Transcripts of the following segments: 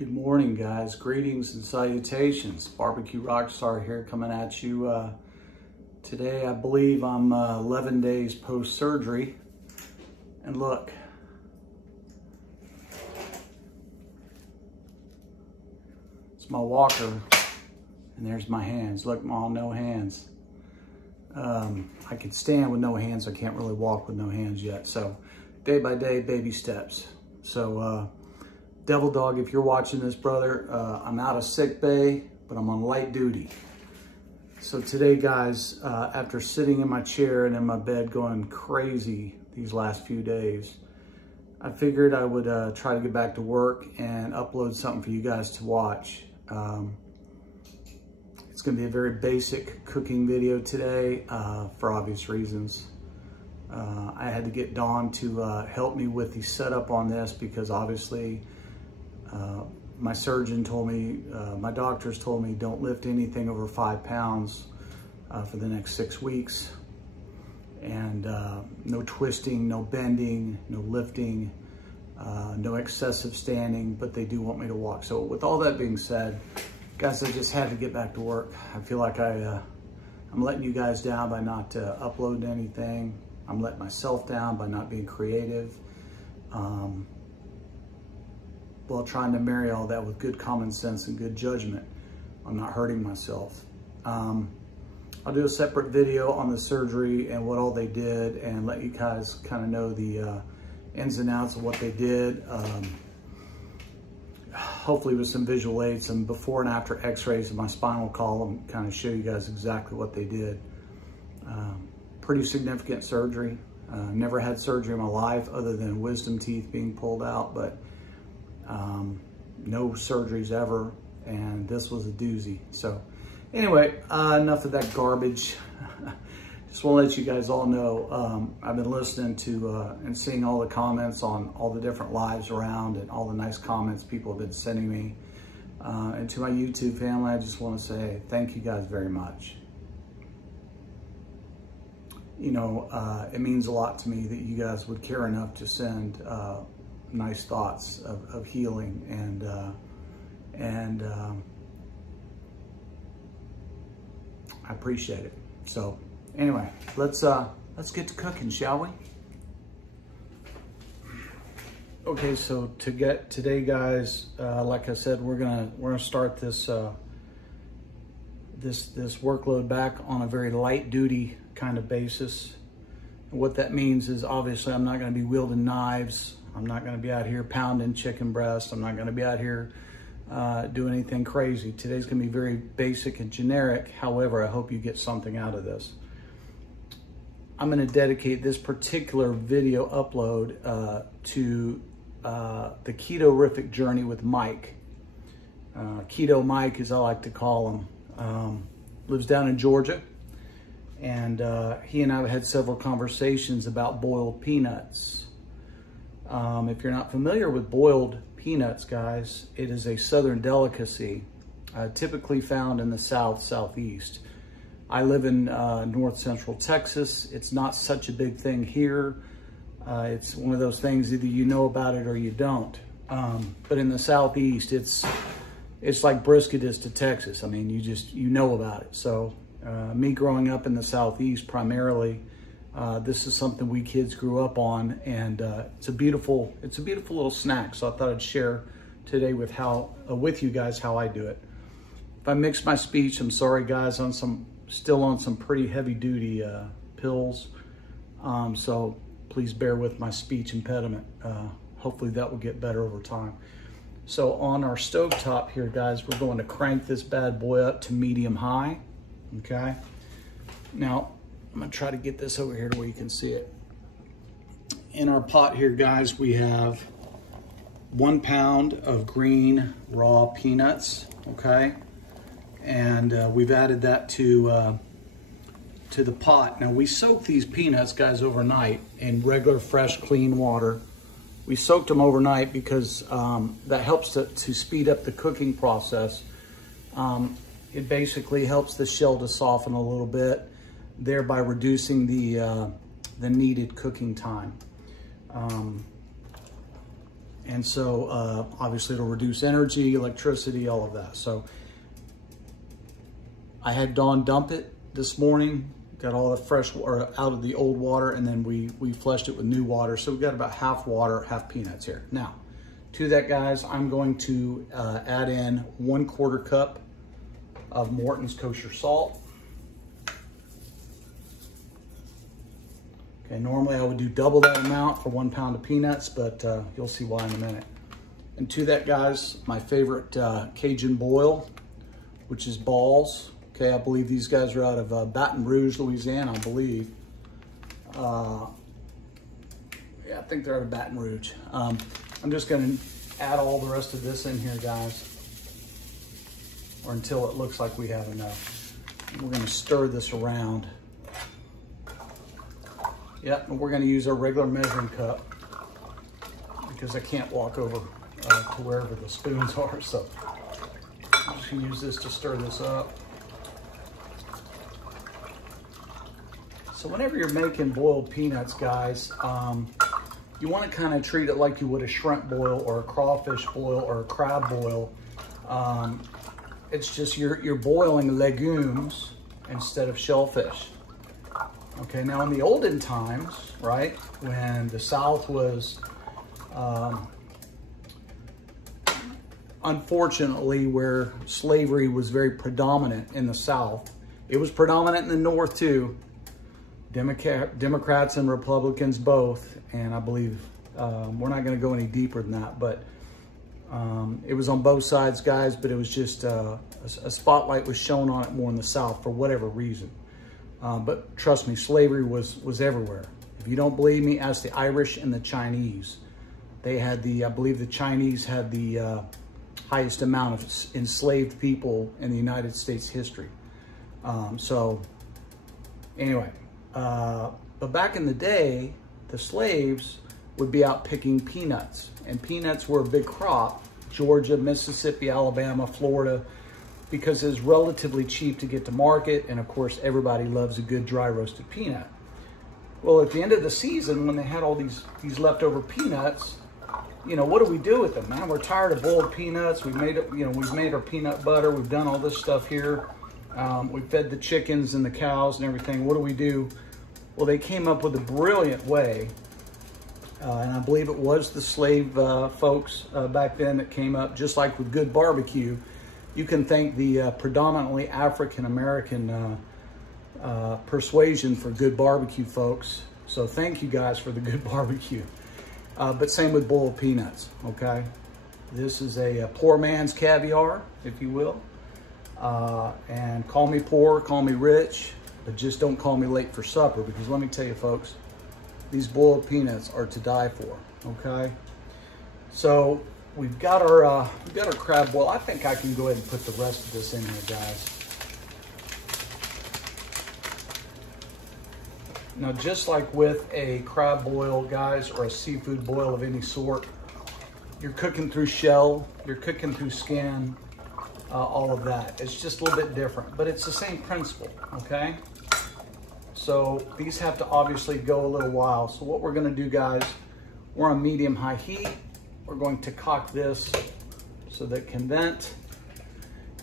Good morning, guys. Greetings and salutations. Barbecue Rockstar here coming at you. Today, I believe I'm 11 days post-surgery. And look. It's my walker. And there's my hands. Look, Mom, no hands. I can stand with no hands. I can't really walk with no hands yet. So, day by day, baby steps. So, Devil Dog, if you're watching this, brother, I'm out of sick bay, but I'm on light duty. So today, guys, after sitting in my chair and in my bed going crazy these last few days, I figured I would try to get back to work and upload something for you guys to watch. It's going to be a very basic cooking video today for obvious reasons. I had to get Dawn to help me with the setup on this because obviously my surgeon told me, my doctors told me don't lift anything over 5 pounds for the next 6 weeks. And no twisting, no bending, no lifting, no excessive standing, but they do want me to walk. So with all that being said, guys, I just had to get back to work. I feel like I'm letting you guys down by not uploading anything. I'm letting myself down by not being creative. While trying to marry all that with good common sense and good judgment. I'm not hurting myself. I'll do a separate video on the surgery and what all they did and let you guys kind of know the ins and outs of what they did. Hopefully with some visual aids, some before and after x-rays of my spinal column, kind of show you guys exactly what they did. Pretty significant surgery. Never had surgery in my life other than wisdom teeth being pulled out, but no surgeries ever, and this was a doozy. So anyway, enough of that garbage. Just want to let you guys all know, I've been listening to and seeing all the comments on all the different lives around and all the nice comments people have been sending me. And to my YouTube family, I just want to say thank you guys very much. You know, it means a lot to me that you guys would care enough to send nice thoughts of healing and I appreciate it. So anyway, let's get to cooking, shall we? Okay, so today, guys, like I said, we're gonna start this this workload back on a very light duty kind of basis. And what that means is obviously I'm not going to be wielding knives. I'm not going to be out here pounding chicken breast. I'm not going to be out here doing anything crazy. Today's going to be very basic and generic. However, I hope you get something out of this. I'm going to dedicate this particular video upload to the keto-rific journey with Mike. Keto Mike, as I like to call him, lives down in Georgia. And he and I have had several conversations about boiled peanuts. If you're not familiar with boiled peanuts, guys, it is a southern delicacy, typically found in the southeast. I live in north central Texas. It's not such a big thing here. It's one of those things, either you know about it or you don't. But in the southeast, it's like brisket is to Texas. I mean, you know about it. So me growing up in the southeast primarily, this is something we kids grew up on, and it's a beautiful little snack. So I thought I'd share today with you guys how I do it. If I mix my speech, I'm sorry, guys. Still on some pretty heavy duty pills, so please bear with my speech impediment. Hopefully that will get better over time. So on our stovetop here, guys, we're going to crank this bad boy up to medium high. Okay. Now, I'm gonna try to get this over here to where you can see it. In our pot here, guys, we have 1 pound of green raw peanuts, okay? And we've added that to the pot. Now, we soak these peanuts, guys, overnight in regular, fresh, clean water. We soaked them overnight because that helps to speed up the cooking process. It basically helps the shell to soften a little bit, thereby reducing the needed cooking time. And so obviously it'll reduce energy, electricity, all of that. So I had Dawn dump it this morning, got all the fresh water out of the old water, and then we flushed it with new water. So we've got about half water, half peanuts here. Now, to that, guys, I'm going to add in 1/4 cup of Morton's kosher salt. Okay, normally I would do double that amount for 1 pound of peanuts, but you'll see why in a minute. And to that, guys, my favorite Cajun boil, which is balls. Okay, I believe these guys are out of Baton Rouge, Louisiana, I believe. Yeah, I think they're out of Baton Rouge. I'm just gonna add all the rest of this in here, guys, or until it looks like we have enough. And we're gonna stir this around. Yep, and we're gonna use our regular measuring cup because I can't walk over to wherever the spoons are, so I'm just gonna use this to stir this up. So whenever you're making boiled peanuts, guys, you wanna kinda treat it like you would a shrimp boil or a crawfish boil or a crab boil. It's just you're boiling legumes instead of shellfish. Okay, now in the olden times, right, when the South was, unfortunately, where slavery was very predominant in the South, it was predominant in the North too, Democrats and Republicans both, and I believe, we're not gonna go any deeper than that, but it was on both sides, guys, but it was just a spotlight was shown on it more in the South for whatever reason. But trust me, slavery was everywhere. If you don't believe me, ask the Irish and the Chinese. They had I believe the Chinese had the highest amount of enslaved people in the United States history. So anyway, but back in the day, the slaves would be out picking peanuts, and peanuts were a big crop. Georgia, Mississippi, Alabama, Florida, because it's relatively cheap to get to market, and of course everybody loves a good dry roasted peanut. Well, at the end of the season, when they had all these leftover peanuts, you know, what do we do with them, man? We're tired of boiled peanuts. We've made it, you know, we've made our peanut butter. We've done all this stuff here. We've fed the chickens and the cows and everything. What do we do? Well, they came up with a brilliant way, and I believe it was the slave folks back then that came up, just like with good barbecue. You can thank the predominantly African-American persuasion for good barbecue, folks. So thank you guys for the good barbecue. But same with boiled peanuts, okay? This is a poor man's caviar, if you will. And call me poor, call me rich, but just don't call me late for supper, because let me tell you, folks, these boiled peanuts are to die for, okay? So we've got our crab boil. I think I can go ahead and put the rest of this in here, guys. Now, just like with a crab boil, guys, or a seafood boil of any sort, you're cooking through shell, you're cooking through skin, all of that. It's just a little bit different, but it's the same principle, okay? So these have to obviously go a little while. So what we're gonna do, guys, we're on medium-high heat. We're going to cock this so that it can vent.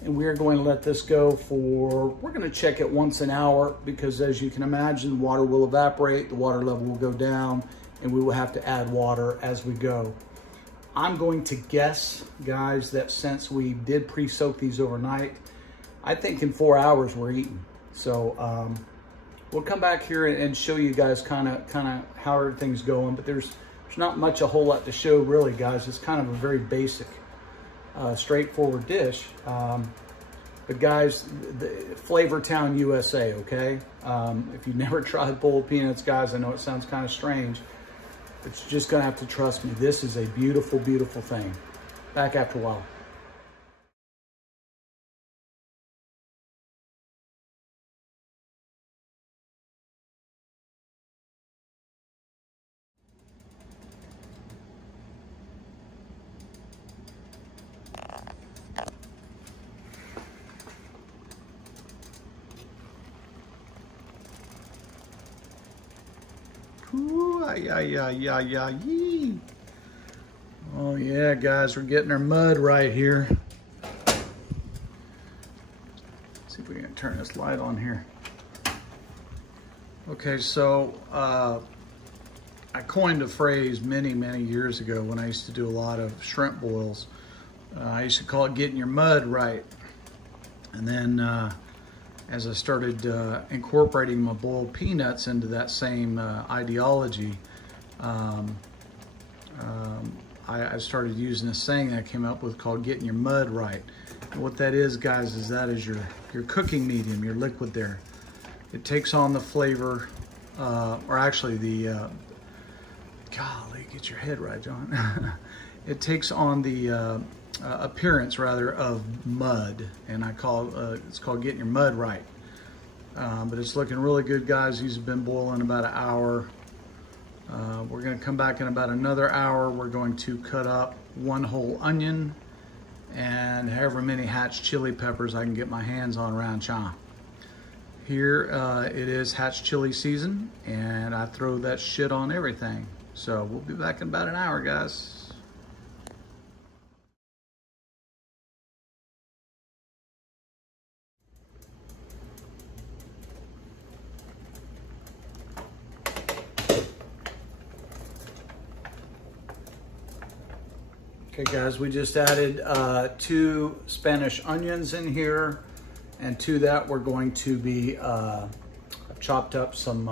And we are going to let this go for, we're going to check it once an hour, because as you can imagine, water will evaporate, the water level will go down, and we will have to add water as we go. I'm going to guess, guys, that since we did pre-soak these overnight, I think in 4 hours we're eating. So we'll come back here and show you guys kind of how everything's going, but there's not much a whole lot to show really, guys. It's kind of a very basic, straightforward dish. But guys, Flavor Town, USA, okay? If you've never tried boiled peanuts, guys, I know it sounds kind of strange, but you're just gonna have to trust me. This is a beautiful, beautiful thing. Back after a while. Ooh, ay, ay, ay, ay, ay, yee. Oh yeah, guys, we're getting our mud right here. Let's see if we can turn this light on here. Okay, so I coined a phrase many years ago when I used to do a lot of shrimp boils. I used to call it getting your mud right. And then as I started incorporating my boiled peanuts into that same ideology, I started using this saying that I came up with called getting your mud right. And what that is, guys, is that is your cooking medium, your liquid there. It takes on the flavor, or actually the, golly, get your head right, John. It takes on the appearance, rather, of mud, and I call it's called getting your mud right. But it's looking really good, guys. These have been boiling about an hour. We're going to come back in about another hour. We're going to cut up 1 whole onion and however many hatch chili peppers I can get my hands on around town. Here it is hatch chili season, and I throw that shit on everything. So we'll be back in about an hour, guys. Okay guys, we just added 2 Spanish onions in here, and to that we're going to be I've chopped up some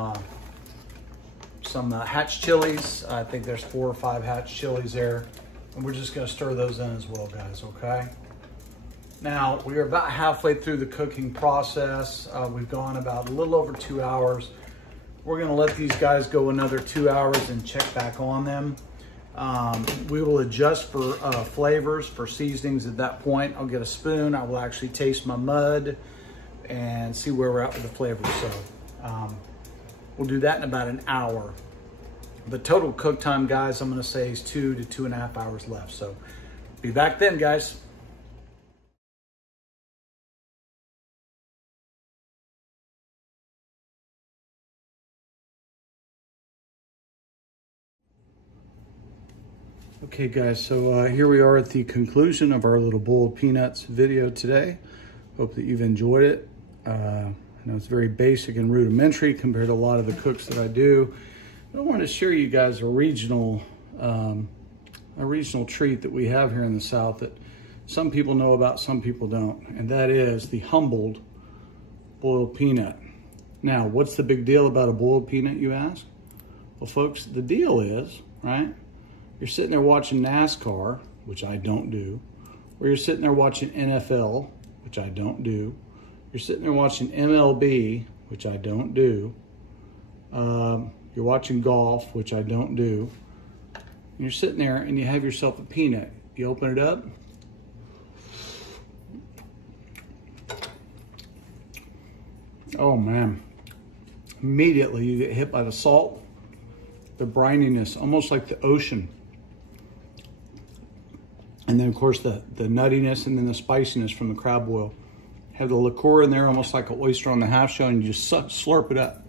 hatch chilies. I think there's 4 or 5 hatch chilies there, and we're just going to stir those in as well, guys. Okay. Now we are about halfway through the cooking process. We've gone about a little over 2 hours. We're going to let these guys go another 2 hours and check back on them. We will adjust for flavors, for seasonings at that point. I'll get a spoon. I will actually taste my mud and see where we're at with the flavors. So we'll do that in about an hour. The total cook time, guys, I'm going to say is 2 to 2.5 hours left. So be back then, guys. Okay guys, so here we are at the conclusion of our little boiled peanuts video today. Hope that you've enjoyed it. I know it's very basic and rudimentary compared to a lot of the cooks that I do. But I want to share you guys a regional treat that we have here in the South that some people know about, some people don't. And that is the humbled boiled peanut. Now, what's the big deal about a boiled peanut, you ask? Well, folks, the deal is, right? You're sitting there watching NASCAR, which I don't do, or you're sitting there watching NFL, which I don't do. You're sitting there watching MLB, which I don't do. You're watching golf, which I don't do. And you're sitting there and you have yourself a peanut. You open it up. Oh man. Immediately you get hit by the salt, the brininess, almost like the ocean. And then of course the nuttiness and then the spiciness from the crab boil. Have the liqueur in there, almost like an oyster on the half shell, and you just slurp it up.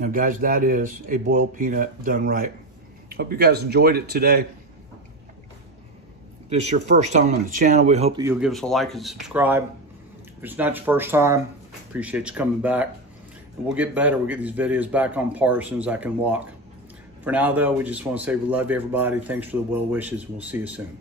Now guys, that is a boiled peanut done right. Hope you guys enjoyed it today. If this is your first time on the channel, we hope that you'll give us a like and subscribe. If it's not your first time, appreciate you coming back. And we'll get better. We'll get these videos back on par as soon as I can walk. For now, though, we just want to say we love everybody. Thanks for the well wishes. We'll see you soon.